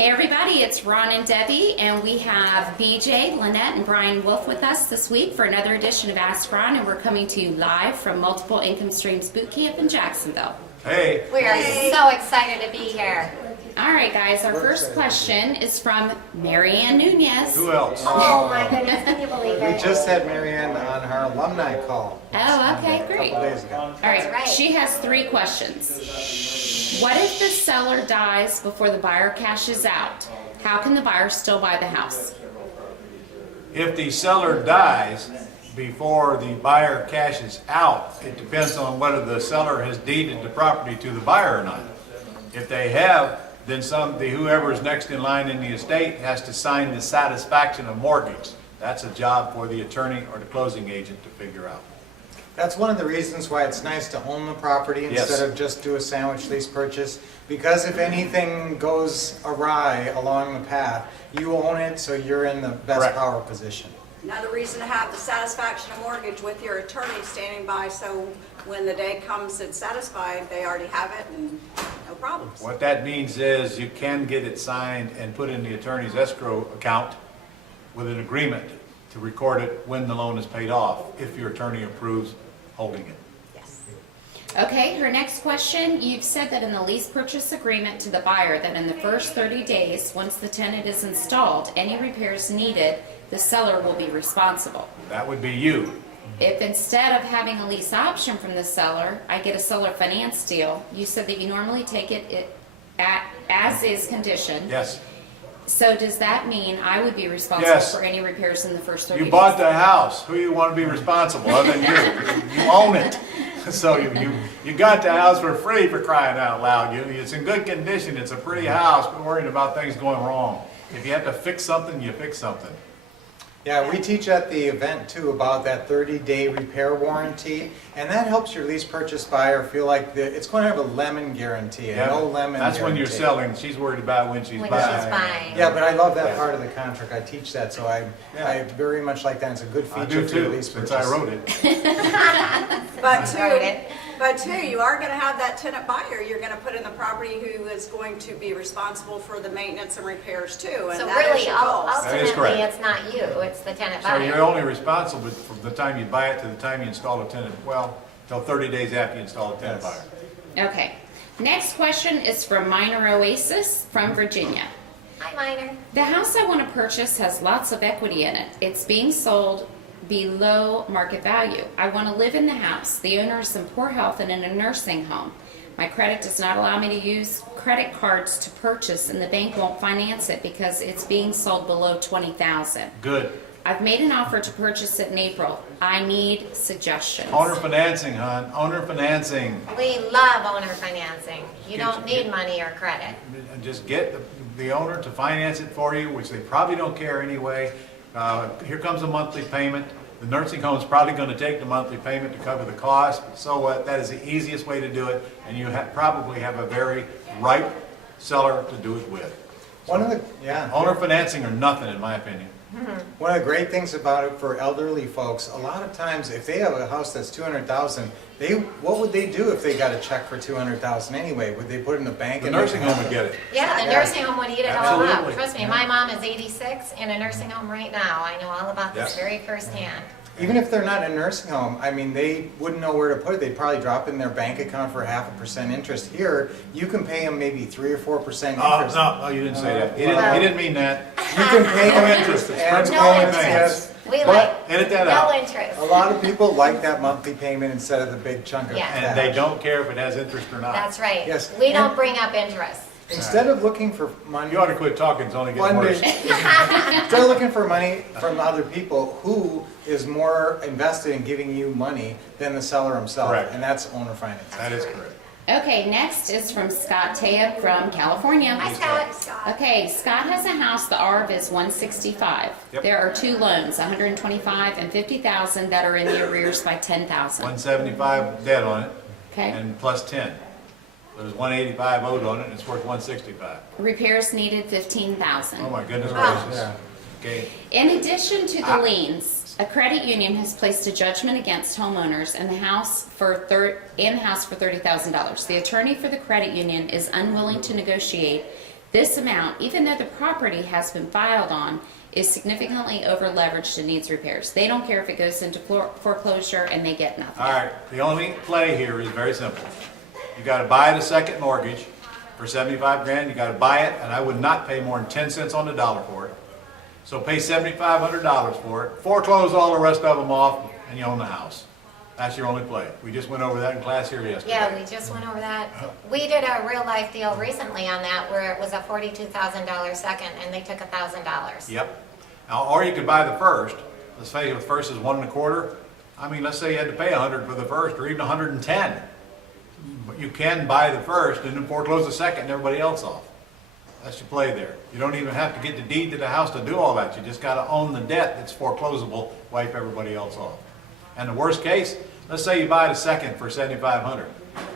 Hey everybody, it's Ron and Debbie, and we have BJ, Lynette, and Brian Wolf with us this week for another edition of Ask Ron, and we're coming to you live from Multiple Income Streams Boot Camp in Jacksonville. Hey. We are so excited to be here. All right, guys, our first question is from Marianne Nunez. Who else? Oh my goodness, can you believe We it? just had Marianne on her alumni call. Oh, okay, A great. couple days ago. All right, That's right. she has 3 questions. What if the seller dies before the buyer cashes out? How can the buyer still buy the house? If the seller dies before the buyer cashes out, it depends on whether the seller has deeded the property to the buyer or not. If they have, then whoever is next in line in the estate has to sign the satisfaction of mortgage. That's a job for the attorney or the closing agent to figure out. That's one of the reasons why it's nice to own the property Yes. instead of just do a sandwich lease purchase. Because if anything goes awry along the path, you own it, so you're in the best Correct. power position. Another reason to have the satisfaction of mortgage with your attorney standing by, so when the day comes it's satisfied, they already have it and no problems. What that means is you can get it signed and put in the attorney's escrow account with an agreement to record it when the loan is paid off, if your attorney approves holding it. Yes. Okay, her next question, you've said that in the lease purchase agreement to the buyer that in the first 30 days, once the tenant is installed, any repairs needed, the seller will be responsible. That would be you. If instead of having a lease option from the seller, I get a seller finance deal, you said that you normally take it at as-is condition. Yes. So does that mean I would be responsible Yes. for any repairs in the first 30 You days? bought the house. Who you want to be responsible other than you? You own it. So you got the house for free, for crying out loud. It's in good condition. It's a pretty house. We're worried about things going wrong. If you have to fix something, you fix something. Yeah, we teach at the event too about that 30-day repair warranty, and that helps your lease purchase buyer feel like it's going to have a lemon guarantee, a no lemon That's when you're guarantee. selling. She's worried about when she's When buying. she's buying. Yeah, but I love that Yeah. part of the contract. I teach that, so I very much like that. It's a good I feature do for your too, lease since purchase. I wrote it. But two, you are going to have that tenant buyer. You're going to put in the property who is going to be responsible for the maintenance and repairs too. And So that is really, your goal. That is ultimately, correct. it's not you, it's the tenant So you're buyer. only responsible from the time you buy it to the time you install a tenant. Well, till 30 days after you install a tenant Yes. buyer. Okay. Next question is from Minor Oasis from Virginia. Hi, Minor. The house I want to purchase has lots of equity in it. It's being sold below market value. I want to live in the house. The owner is in poor health and in a nursing home. My credit does not allow me to use credit cards to purchase, and the bank won't finance it because it's being sold below $20,000. Good. I've made an offer to purchase it in April. I need suggestions. Owner financing, hon. Owner financing. We love owner financing. You Get don't you- need money or credit. Just get the owner to finance it for you, which they probably don't care anyway. Here comes a monthly payment. The nursing home's probably going to take the monthly payment to cover the cost. But so what? That is the easiest way to do it, and you probably have a very ripe seller to do it with. Owner financing or nothing, in my opinion. One of the great things about it for elderly folks, a lot of times if they have a house that's 200,000, what would they do if they got a check for 200,000 anyway? Would they put it in the bank? The and nursing home would get it. Yeah, the Yeah. nursing home would eat it all up. Absolutely. Trust me, my mom is 86 in a nursing home right now. I know all about this Yeah. very firsthand. Even if they're not in a nursing home, I mean, they wouldn't know where to put it. They'd probably drop it in their bank account for 0.5% interest. Here, you can pay them maybe 3 or 4% Oh, interest. no, you didn't say that. He Well- didn't mean that. You can pay them interest. It's and principal No and interest. We But- like Edit that no out. interest. a lot of people like that monthly payment instead of the big chunk of Yeah. cash. And they don't care if it has interest or not. That's right. Yes. We don't And- bring up interest. Instead of looking for money, You ought to quit talking, it's only getting worse. instead of looking for money from other people, who is more invested in giving you money than the seller himself? Correct. And that's owner finance. That is correct. Okay, next is from Scott Taya from California. Hi, Scott. Okay, Scott has a house, the ARV is 165. Yep. There are 2 loans, 125 and 50,000 that are in the arrears by 10,000. 175 debt on it, Okay. and plus 10. There's 185 owed on it, and it's worth 165. Repairs needed 15,000. Oh my goodness Wow. gracious. Yeah. Okay, In addition to the liens, a credit union has placed a judgment against homeowners in the house for $30,000. The attorney for the credit union is unwilling to negotiate This amount, even though the property has been filed on, is significantly over leveraged and needs repairs. They don't care if it goes into foreclosure and they get nothing. All right, the only play here is very simple. You gotta buy the second mortgage for 75 grand, you gotta buy it, and I would not pay more than 10 cents on the dollar for it. So pay $7,500 for it, foreclose all the rest of them off, and you own the house. That's your only play. We just went over that in class here yesterday. Yeah, we just went over that. We did a real life deal recently on that where it was a $42,000 second and they took $1,000. Yep. Now, or you could buy the first. Let's say the first is 1 1/4. I mean, let's say you had to pay 100 for the first, or even 110. But you can buy the first and then foreclose the second and everybody else off. That's your play there. You don't even have to get the deed to the house to do all that. You just gotta own the debt that's foreclosable, wipe everybody else off. And the worst case, let's say you buy the second for $7,500.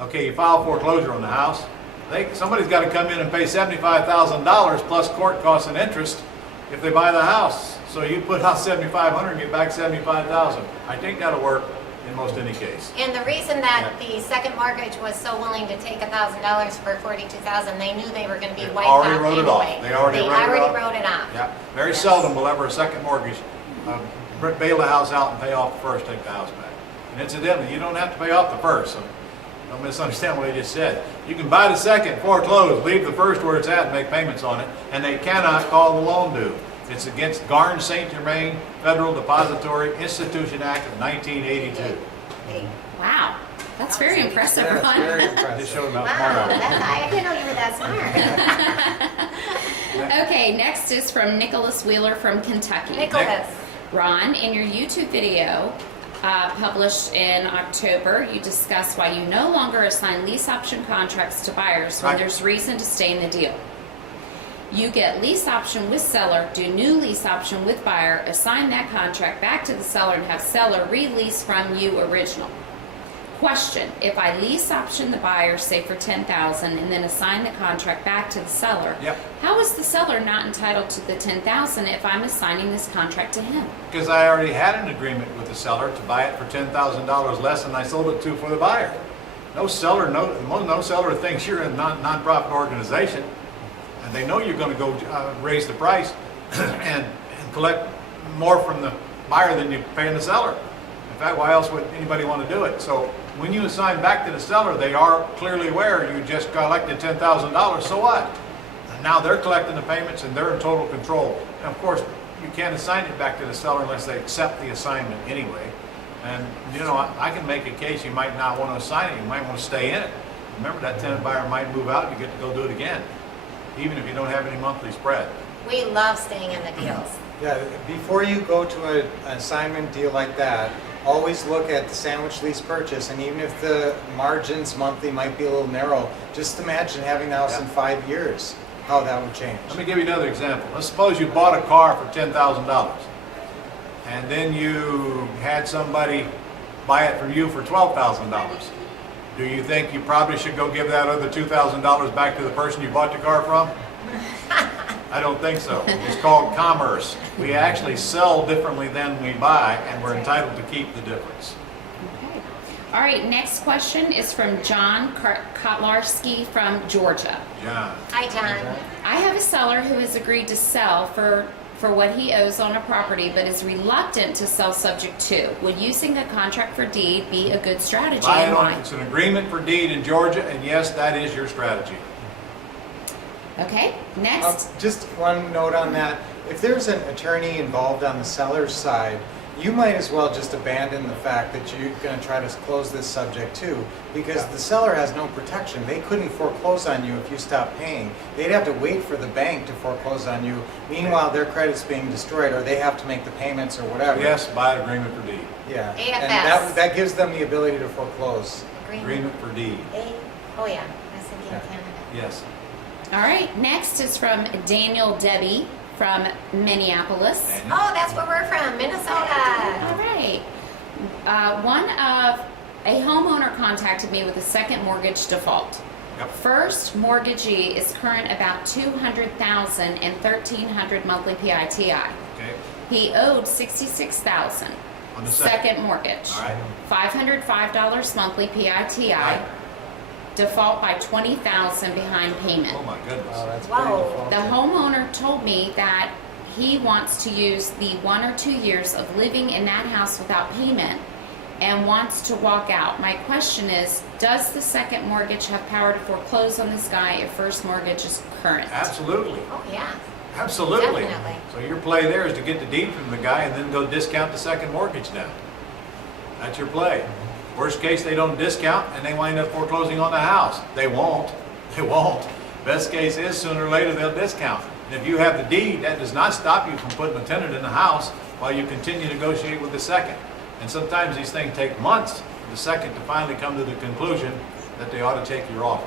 Okay, you file foreclosure on the house. Somebody's gotta come in and pay $75,000 plus court costs and interest if they buy the house. So you put out $7,500 and get back $75,000. I think that'll work in most any case. And the reason that the second mortgage was so willing to take $1,000 for $42,000, they knew they were going to be They wiped out already wrote it off. anyway. They already wrote it off. off. Yeah, very Yes. seldom will ever a second mortgage bail the house out and pay off the first, take the house back. And incidentally, you don't have to pay off the first, so don't misunderstand what I just said. You can buy the second, foreclose, leave the first where it's at and make payments on it, and they cannot call the loan due. It's against Garn St. Germain Federal Depository Institution Act of 1982. Wow, that's very impressive, That's Ron. very I impressive. just showed them how Wow, smart I was. I didn't know you were that smart. Okay, next is from Nicholas Wheeler from Kentucky. Nicholas, Ron, in your YouTube video published in October, you discuss why you no longer assign lease option contracts to buyers when Right. there's reason to stay in the deal. You get lease option with seller, do new lease option with buyer, assign that contract back to the seller, and have seller release from you original. Question: if I lease option the buyer, say for $10,000, and then assign the contract back to the seller, Yep. how is the seller not entitled to the $10,000 if I'm assigning this contract to him? Because I already had an agreement with the seller to buy it for $10,000 less than I sold it to for the buyer. No seller thinks you're a non-profit organization, and they know you're going to go raise the price and collect more from the buyer than you're paying the seller. In fact, why else would anybody want to do it? So when you assign back to the seller, they are clearly aware you just collected $10,000, so what? And now they're collecting the payments and they're in total control. And of course, you can't assign it back to the seller unless they accept the assignment anyway. And you know, I can make a case you might not want to assign it, you might want to stay in it. Remember, that tenant buyer might move out, you get to go do it again, even if you don't have any monthly spread. we love staying in the deals. Yeah, before you go to an assignment deal like that, always look at the sandwich lease purchase, and even if the margins monthly might be a little narrow, just imagine having the house in 5 years, how that would change. Let me give you another example. Let's suppose you bought a car for $10,000, and then you had somebody buy it from you for $12,000. Do you think you probably should go give that other $2,000 back to the person you bought the car from? I don't think so. It's called commerce. We actually sell differently than we buy, and we're entitled to keep the difference. Okay. All right, next question is from John Kotlarski from Georgia. John, Hi, John. I have a seller who has agreed to sell for what he owes on a property, but is reluctant to sell subject to. Would using a contract for deed be a good strategy, buy it and on, why? it's an agreement for deed in Georgia, and yes, that is your strategy. Okay, next. Just one note on that. If there's an attorney involved on the seller's side, you might as well just abandon the fact that you're going to try to close this subject too, because the seller has no protection. They couldn't foreclose on you if you stopped paying. They'd have to wait for the bank to foreclose on you. Meanwhile, their credit's being destroyed, or they have to make the payments or whatever. Yes, buy an agreement for deed. Yeah. AFS. And that gives them the ability to foreclose. Agreement for deed. Oh, yeah. I was thinking of Canada. Yes. All right, next is from Daniel Debbie from Minneapolis. Daniel? Oh, that's where we're from, Minnesota. All right. A homeowner contacted me with a second mortgage default. Yep. First mortgagee is current about $200,000 and $1,300 monthly PITI. Okay. He owed $66,000. On the second. Mortgage. All right. $505 monthly PITI. Right. default by $20,000 behind payment. Oh, my goodness. Wow, that's Whoa. pretty The homeowner told me that he wants to use the 1 or 2 years of living in that house without payment and wants to walk out. My question is, does the second mortgage have power to foreclose on this guy if first mortgage is current? Absolutely, Oh, yeah. absolutely. Definitely. So your play there is to get the deed from the guy and then go discount the second mortgage down. That's your play. Worst case, they don't discount and they wind up foreclosing on the house. They won't. They won't. Best case is sooner or later they'll discount. And if you have the deed, that does not stop you from putting a tenant in the house while you continue to negotiate with the second. And sometimes these things take months for the second to finally come to the conclusion that they ought to take your offer.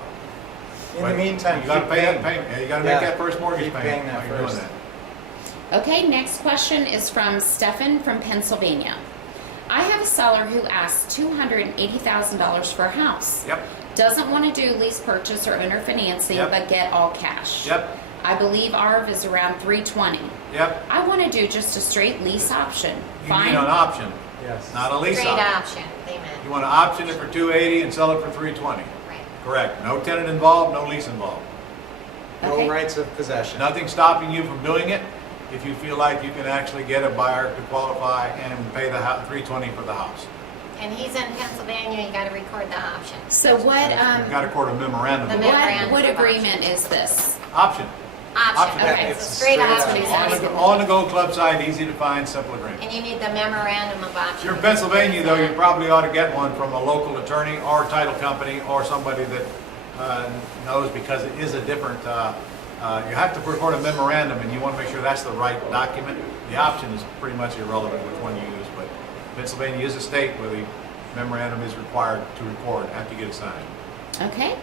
In the But meantime, you gotta keep pay that paying. payment. Yeah, you gotta Yeah. make that first mortgage Keep payment paying that while you're doing first. that. Okay, next question is from Stefan from Pennsylvania. I have a seller who asks $280,000 for a house. Yep, Doesn't want to do lease purchase or owner financing, Yep. but get all cash. yep, I believe ARV is around 320. yep. I want to do just a straight lease option. You Fine. need an option, Yes. not a lease Great option. option, they You meant. want to option it for 280 and sell it for 320. Right. Correct. No tenant involved, no lease involved. Okay. No rights of possession. Nothing stopping you from doing it if you feel like you can actually get a buyer to qualify and pay the 320 for the house. And he's in Pennsylvania, you gotta record the option. So what, You've got to record a memorandum. The of memorandum. what of agreement is this? Option. Option, Option. okay, It's it's a a straight straight option. option. On the Go Club site, easy to find, simple agreement. And you need the memorandum of option. If you're in Pennsylvania, though, you probably ought to get one from a local attorney or title company or somebody that knows, because it is a different, you have to record a memorandum and you want to make sure that's the right document. The option is pretty much irrelevant which one you use, but Pennsylvania is a state where the memorandum is required to record after you get it signed. Okay.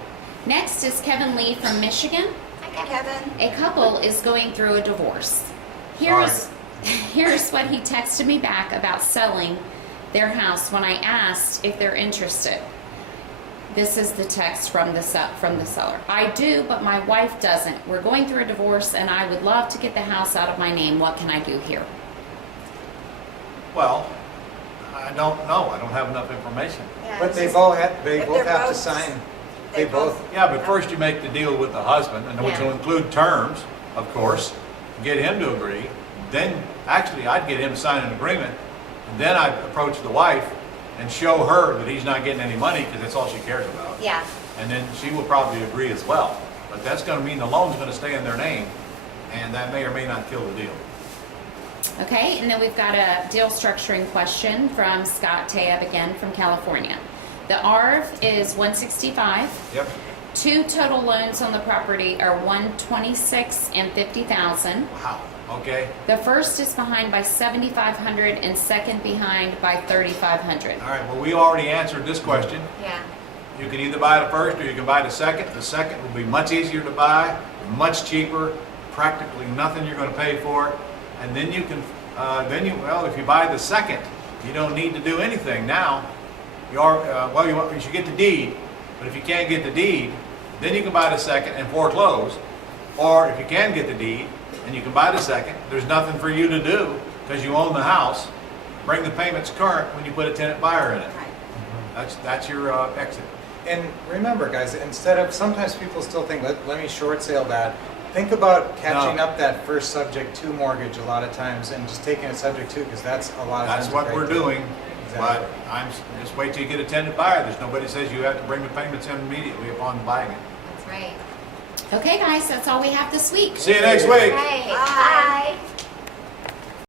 Next is Kevin Lee from Michigan. Hi, Kevin. A couple is going through a divorce. Here's what he texted me back about selling their house when I asked if they're interested. This is the text from the seller. I do, but my wife doesn't. We're going through a divorce and I would love to get the house out of my name. What can I do here? Well, I don't know. I don't have enough information. Yeah, But it's they just- both if have they're to both- sign. they They both, Yeah, but first you make the deal with the husband, and which Yeah. will include terms, of course, get him to agree. Then, actually, I'd get him to sign an agreement, and then I'd approach the wife and show her that he's not getting any money, because that's all she cares about. Yeah, And then she will probably agree as well. But that's gonna mean the loan's gonna stay in their name, and that may or may not kill the deal. Okay, and then we've got a deal structuring question from Scott Taeb again from California. The ARV is 165. Yep. Two total loans on the property are 126 and 50,000. Wow, okay. The first is behind by 7,500 and second behind by 3,500. All right, well, we already answered this question. yeah. You can either buy the first or you can buy the second. The second will be much easier to buy, much cheaper, practically nothing you're gonna pay for it. And then you can, well, if you buy the second, you don't need to do anything now. You should get the deed, but if you can't get the deed, then you can buy the second and foreclose. Or if you can get the deed and you can buy the second, there's nothing for you to do because you own the house. Bring the payments current when you put a tenant buyer in it. Right. That's your exit. and remember, guys, instead of, sometimes people still think, let me short sale that. Think about catching No. up that first subject to mortgage a lot of times and just taking it subject to, because that's a lot of times. That's what a we're great deal. doing, Exactly. but just wait till you get a tenant buyer. There's nobody says you have to bring the payments in immediately upon buying it. That's right. Okay, guys, that's all we have this week. See you next week. Right, Bye.